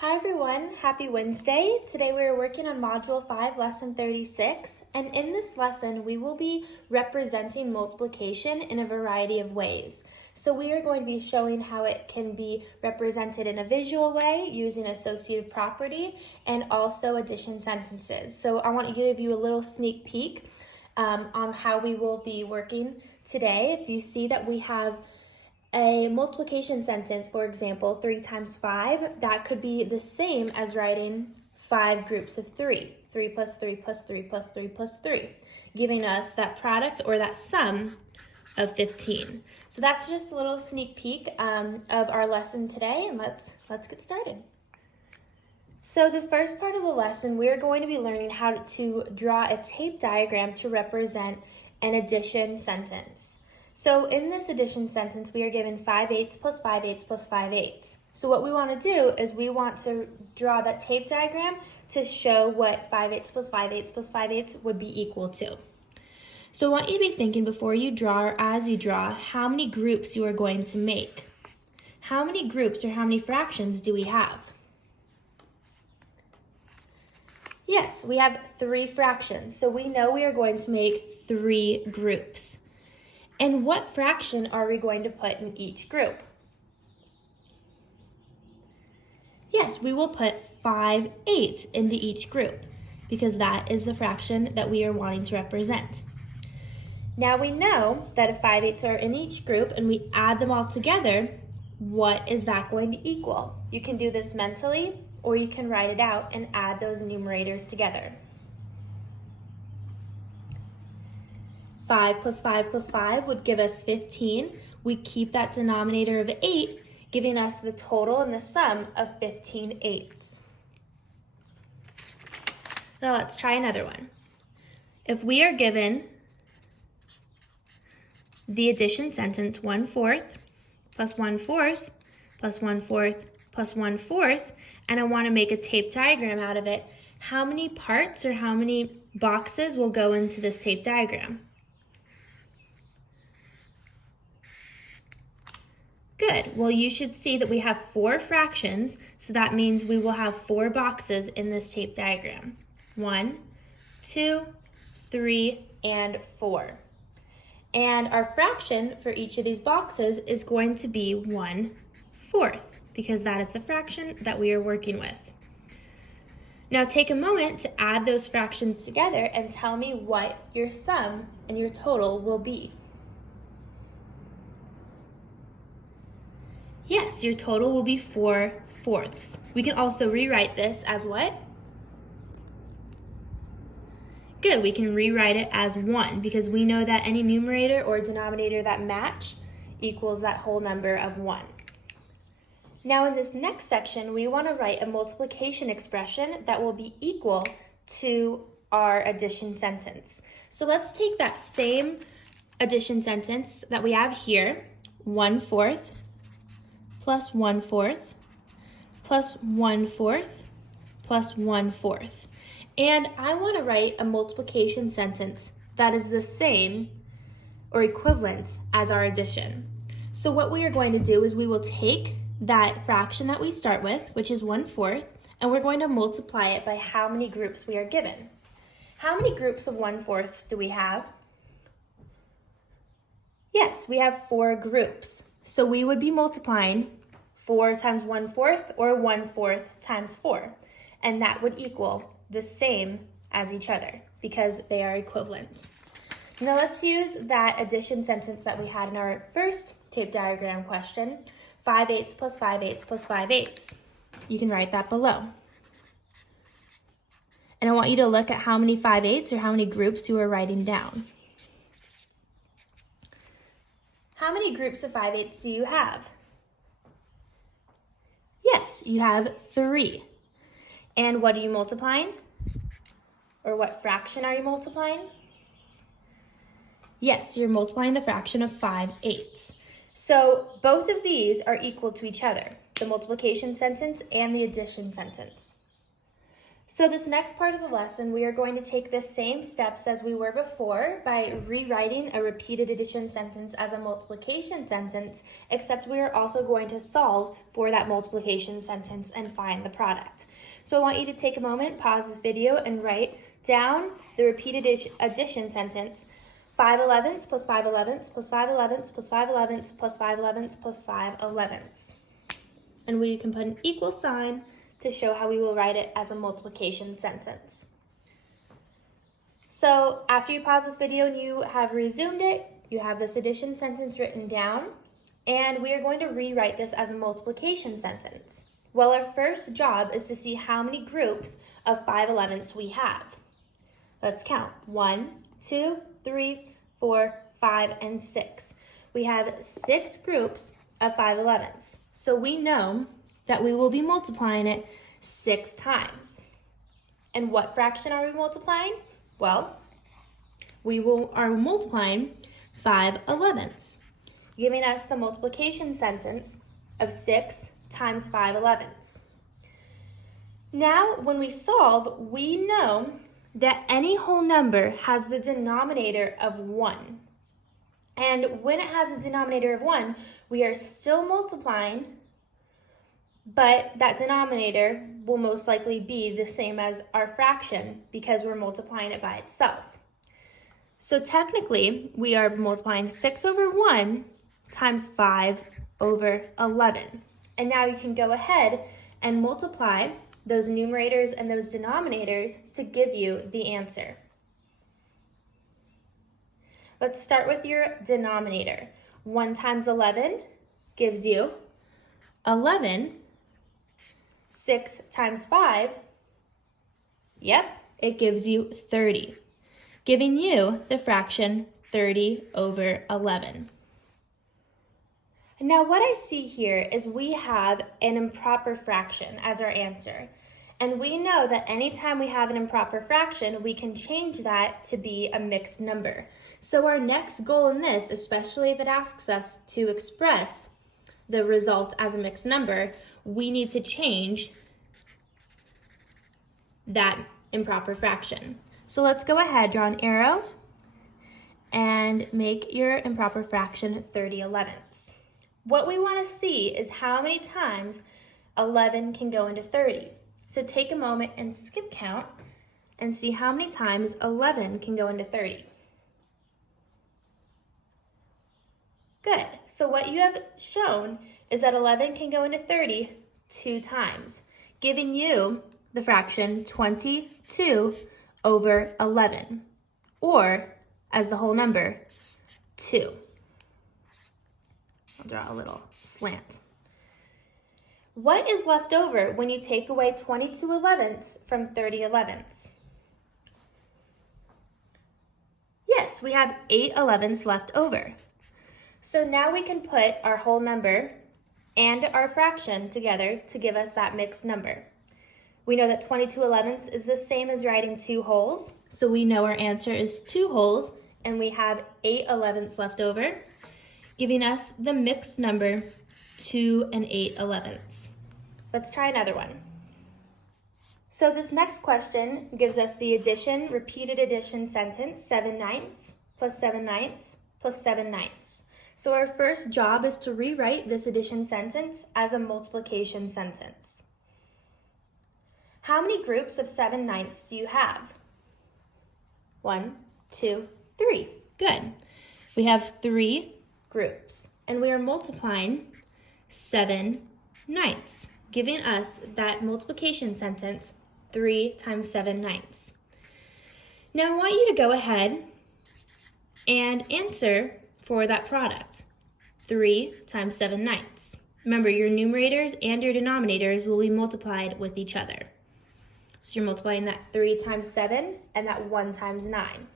Hi everyone, happy Wednesday. Today we are working on Module 5, Lesson 36, and in this lesson we will be representing multiplication in a variety of ways. So we are going to be showing how it can be represented in a visual way using associative property and also addition sentences. So I want to give you a little sneak peek on how we will be working today. If you see that we have a multiplication sentence, for example, 3 times 5, that could be the same as writing 5 groups of 3. 3 plus 3 plus 3 plus 3 plus 3, giving us that product or that sum of 15. So that's just a little sneak peek of our lesson today, and let's get started. So the first part of the lesson, we are going to be learning how to draw a tape diagram to represent an addition sentence. So in this addition sentence, we are given 5/8 plus 5/8 plus 5/8. So what we want to do is we want to draw that tape diagram to show what 5/8 plus 5/8 plus 5/8 would be equal to. So I want you to be thinking before you draw or as you draw, how many groups you are going to make. How many groups or how many fractions do we have? Yes, we have 3 fractions. So we know we are going to make 3 groups. And what fraction are we going to put in each group? Yes, we will put 5/8 into each group because that is the fraction that we are wanting to represent. Now we know that if 5/8 are in each group and we add them all together, what is that going to equal? You can do this mentally or you can write it out and add those numerators together. 5 plus 5 plus 5 would give us 15. We keep that denominator of 8, giving us the total and the sum of 15/8. Now let's try another one. If we are given the addition sentence 1/4 plus 1/4 plus 1/4 plus 1/4, and I want to make a tape diagram out of it, how many parts or how many boxes will go into this tape diagram? Good. Well, you should see that we have 4 fractions, so that means we will have 4 boxes in this tape diagram. 1, 2, 3, and 4. And our fraction for each of these boxes is going to be 1/4, because that is the fraction that we are working with. Now take a moment to add those fractions together and tell me what your sum and your total will be. Yes, your total will be 4/4. We can also rewrite this as what? Good, we can rewrite it as 1 because we know that any numerator or denominator that match equals that whole number of 1. Now in this next section, we want to write a multiplication expression that will be equal to our addition sentence. So let's take that same addition sentence that we have here, 1/4 plus 1/4 plus 1/4 plus 1/4. And I want to write a multiplication sentence that is the same or equivalent as our addition. So what we are going to do is we will take that fraction that we start with, which is 1/4, and we're going to multiply it by how many groups we are given. How many groups of 1/4 do we have? Yes, we have 4 groups. So we would be multiplying 4 times 1/4 or 1/4 times 4. And that would equal the same as each other because they are equivalent. Now let's use that addition sentence that we had in our first tape diagram question, 5/8 plus 5/8 plus 5/8. You can write that below. And I want you to look at how many 5/8 or how many groups you are writing down. How many groups of 5/8 do you have? Yes, you have 3. And what are you multiplying? Or what fraction are you multiplying? Yes, you're multiplying the fraction of 5/8. So both of these are equal to each other, the multiplication sentence and the addition sentence. So this next part of the lesson, we are going to take the same steps as we were before by rewriting a repeated addition sentence as a multiplication sentence, except we are also going to solve for that multiplication sentence and find the product. So I want you to take a moment, pause this video, and write down the repeated addition sentence: 5 11ths plus 5 11ths plus 5 11ths plus 5 11ths plus 5 11ths plus 5 11ths. And we can put an equal sign to show how we will write it as a multiplication sentence. So after you pause this video and you have resumed it, you have this addition sentence written down, and we are going to rewrite this as a multiplication sentence. Well, our first job is to see how many groups of 5 11ths we have. Let's count. 1, 2, 3, 4, 5, and 6. We have 6 groups of 5 11ths. So we know that we will be multiplying it 6 times. And what fraction are we multiplying? Well, we are multiplying 5 11ths, giving us the multiplication sentence of 6 times 5 11ths. Now, when we solve, we know that any whole number has the denominator of 1. And when it has a denominator of 1, we are still multiplying, but that denominator will most likely be the same as our fraction because we're multiplying it by itself. So technically, we are multiplying 6 over 1 times 5 over 11. And now you can go ahead and multiply those numerators and those denominators to give you the answer. Let's start with your denominator. 1 times 11 gives you 11. 6 times 5, it gives you 30, giving you the fraction 30 over 11. Now what I see here is we have an improper fraction as our answer. And we know that anytime we have an improper fraction, we can change that to be a mixed number. So our next goal in this, especially if it asks us to express the result as a mixed number, we need to change that improper fraction. So let's go ahead, draw an arrow, and make your improper fraction 30 11ths. What we want to see is how many times 11 can go into 30. So take a moment and skip count and see how many times 11 can go into 30. Good. So what you have shown is that 11 can go into 30 2 times, giving you the fraction 22 over 11, or as the whole number, 2. I'll draw a little slant. What is left over when you take away 22 11ths from 30 11ths? Yes, we have 8 11ths left over. So now we can put our whole number and our fraction together to give us that mixed number. We know that 22 11ths is the same as writing 2 wholes, so we know our answer is 2 wholes, and we have 8 11ths left over, giving us the mixed number 2 and 8 11ths. Let's try another one. So this next question gives us the repeated addition sentence, 7 ninths plus 7 ninths plus 7 ninths. So our first job is to rewrite this addition sentence as a multiplication sentence. How many groups of 7 ninths do you have? 1, 2, 3. Good. We have 3 groups, and we are multiplying 7 ninths, giving us that multiplication sentence, 3 times 7 ninths. Now I want you to go ahead and answer for that product, 3 times 7 ninths. Remember, your numerators and your denominators will be multiplied with each other. So you're multiplying that 3 times 7 and that 1 times 9.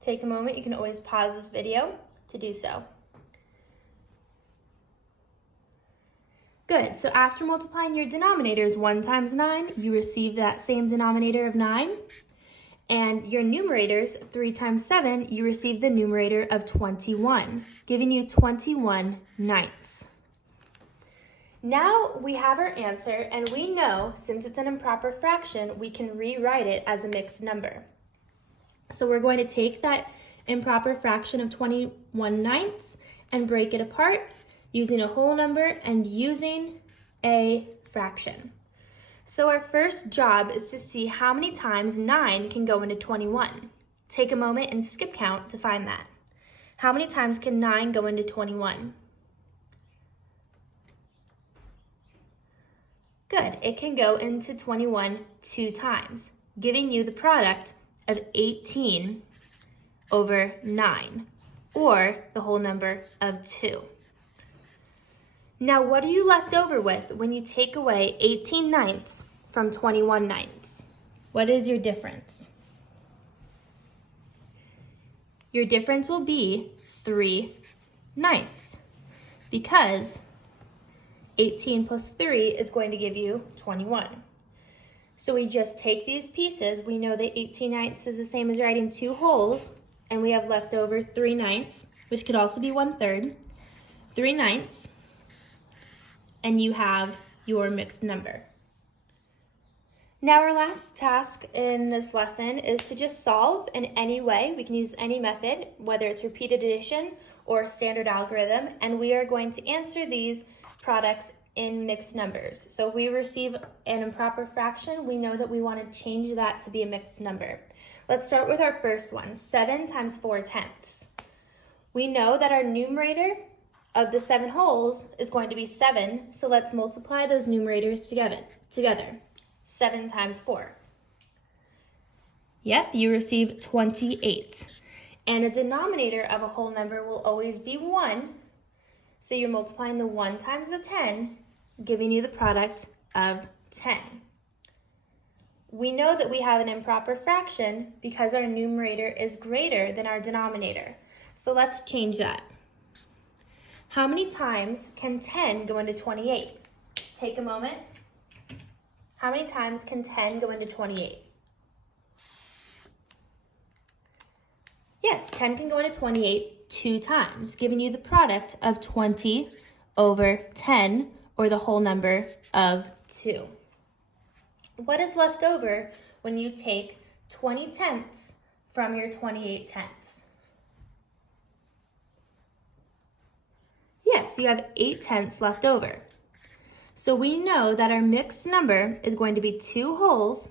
Take a moment, you can always pause this video to do so. Good, so after multiplying your denominators 1 times 9, you receive that same denominator of 9. And your numerators, 3 times 7, you receive the numerator of 21, giving you 21 ninths. Now we have our answer, and we know since it's an improper fraction, we can rewrite it as a mixed number. So we're going to take that improper fraction of 21/9 and break it apart using a whole number and using a fraction. So our first job is to see how many times 9 can go into 21. Take a moment and skip count to find that. How many times can 9 go into 21? Good, it can go into 21 2 times, giving you the product of 18 over 9, or the whole number of 2. Now, what are you left over with when you take away 18/9 from 21/9? What is your difference? Your difference will be 3/9, because 18 plus 3 is going to give you 21. So we just take these pieces. We know that 18/9 is the same as writing 2 wholes, and we have left over 3/9, which could also be 1/3, 3/9, and you have your mixed number. Now our last task in this lesson is to just solve in any way. We can use any method, whether it's repeated addition or standard algorithm, and we are going to answer these products in mixed numbers. So if we receive an improper fraction, we know that we want to change that to be a mixed number. Let's start with our first one, 7 times 4/10. We know that our numerator of the 7 wholes is going to be 7, so let's multiply those numerators together. 7 times 4. Yep, you receive 28. And a denominator of a whole number will always be 1, so you're multiplying the 1 times the 10, giving you the product of 10. We know that we have an improper fraction because our numerator is greater than our denominator. So let's change that. How many times can 10 go into 28? Take a moment. How many times can 10 go into 28? Yes, 10 can go into 28 2 times, giving you the product of 20 over 10, or the whole number of 2. What is left over when you take 20/10 from your 28/10? Yes, you have 8/10 left over. So we know that our mixed number is going to be 2 wholes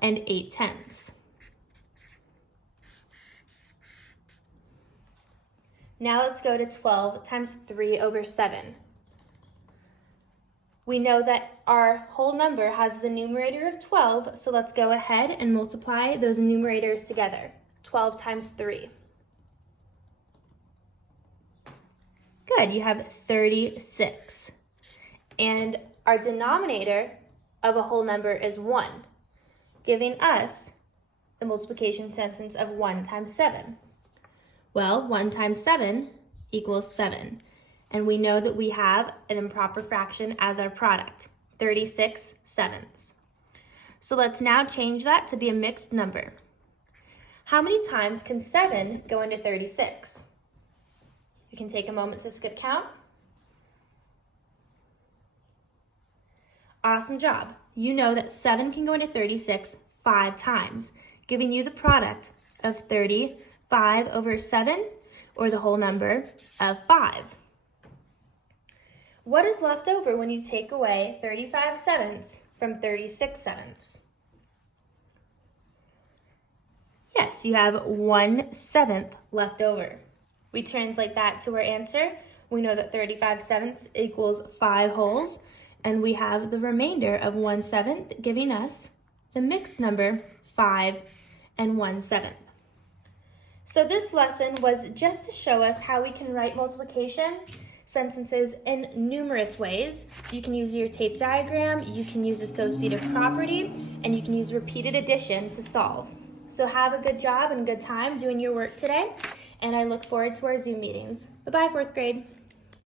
and 8/10. Now let's go to 12 times 3/7. We know that our whole number has the numerator of 12, so let's go ahead and multiply those numerators together. 12 times 3. Good, you have 36. And our denominator of a whole number is 1, giving us the multiplication sentence of 1 times 7. Well, 1 times 7 equals 7. And we know that we have an improper fraction as our product, 36/7. So let's now change that to be a mixed number. How many times can 7 go into 36? You can take a moment to skip count. Awesome job. You know that 7 can go into 36 5 times, giving you the product of 35/7, or the whole number of 5. What is left over when you take away 35/7 from 36/7? Yes, you have 1/7 left over. We translate that to our answer. We know that 35/7 equals 5 wholes, and we have the remainder of 1/7, giving us the mixed number 5 1/7. So this lesson was just to show us how we can write multiplication sentences in numerous ways. You can use your tape diagram, you can use associative property, and you can use repeated addition to solve. So have a good job and good time doing your work today, and I look forward to our Zoom meetings. Bye-bye, 4th grade.